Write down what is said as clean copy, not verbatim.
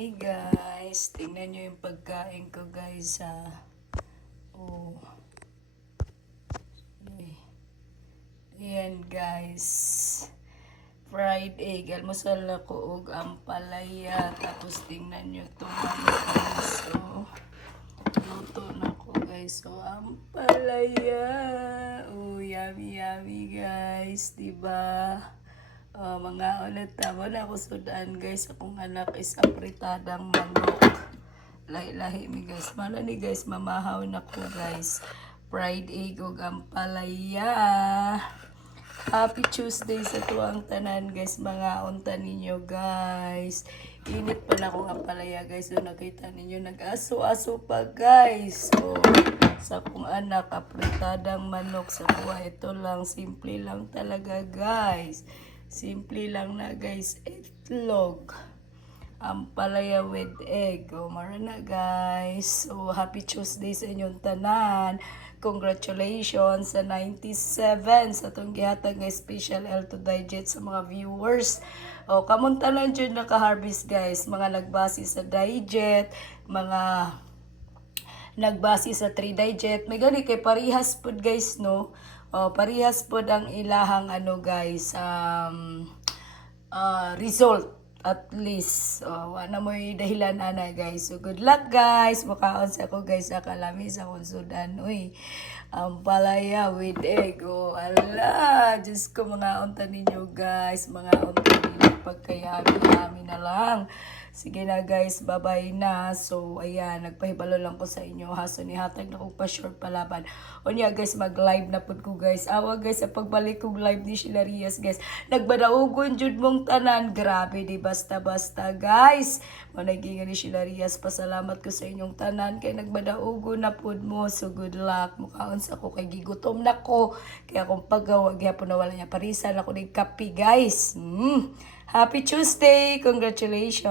Hi guys, tingnan nyo yung pagkain ko guys ha. Oh. Ayan guys. Fried egg. Almusal ako og ampalaya. Tapos tingnan nyo ito guys. Oh. Luto na ko guys. So ampalaya. Oh, yummy yummy guys. Diba? Mga ulit tama na ako sudan guys. Akong anak is apritadang manok. Lahi-lahi mi guys. Mala ni guys, mamahaw na ko guys. Fried egg o ampalaya. Happy Tuesday sa tuwang tanan guys. Mga unta ninyo guys. Init pa na akong ampalaya guys. So nakita ninyo nag-aso-aso pa guys. So sa akong anak apritadang manok sa kuha. Ito lang, simple lang talaga guys. Simple lang na guys, itlog. Ampalaya with egg. O, mara na guys. So, happy Tuesday sa inyong tanan. Congratulations sa 97 sa itong gihatag nga special L2 Digest sa mga viewers. O, kamunta lang dyan naka-harvest guys. Mga nagbase sa digest, mga nagbase sa 3 digest. May gani kay parihas pod guys no. Parihas pod ang ilahang ano guys result at least. Wala mo yung dahilan ana guys. So good luck guys. Makaon sa ako guys sa kalami sa konsudan. Uy, palaya with egg. Ala, Diyos ko mga unta ninyo guys. Mga unta ninyo pagkayami-yami na lang. Sige na guys, bye-bye na. So, ayan, nagpahibalo lang ko sa inyo. So, nihatag na kong pa-short palaban. O niya guys, mag-live na po ko guys. Awa guys, sa pagbalik kong live ni Sheila Rias guys. Nagbadaugon jud mong tanan. Grabe di basta-basta guys. Managingan ni Sheila Rias. Pasalamat ko sa inyong tanan. Kaya nagbadaugon na po mo. So, good luck. Mukhaon sa ko kay gigutom na ko. Kaya kung pagawag, hapon na wala niya parisan ako ng kape guys. Happy Tuesday! Congratulations!